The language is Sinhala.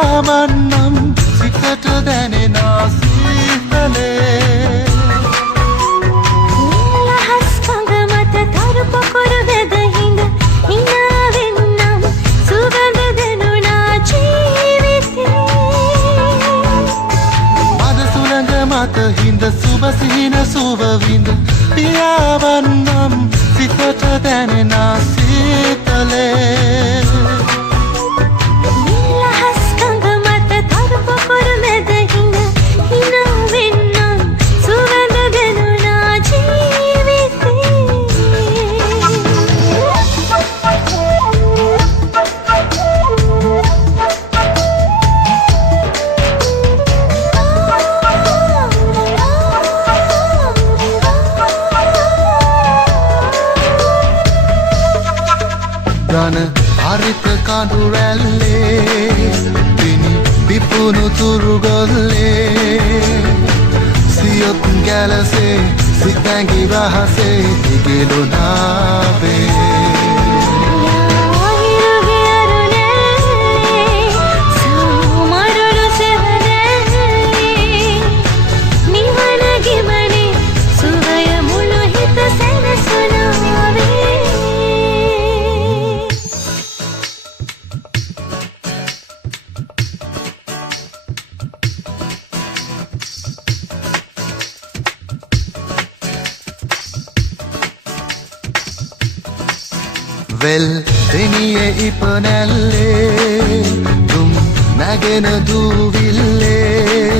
පියාවන්නම් සිතට දැනෙන සීතලේ ලහස් කඟ මත තරු පොකුරු වැද හිඳ හිනාවෙන්නම් සුවඳ දැනුණා ජීවිතේ මද සුළඟ මත හිඳ සුබ සිහින සුව විඳ පියාවන්නම් සිතට දැනෙන සීතලේ ලහස් කඟ මත තරු පොකුරු වැද හිඳ හිනාවෙන්නම් සුවඳ දැනුණා ගන හරිත කඳු රැල්ලේ පිණි පිපුණු තුරු ගොල්ලේ සියොත් ගැලසේ සිතැඟි රහසේ දිගිලුනාවේ වෙල් දෙනියේ ඉපනැල්ලේ තුම් නැගෙන දූවිල්ලේ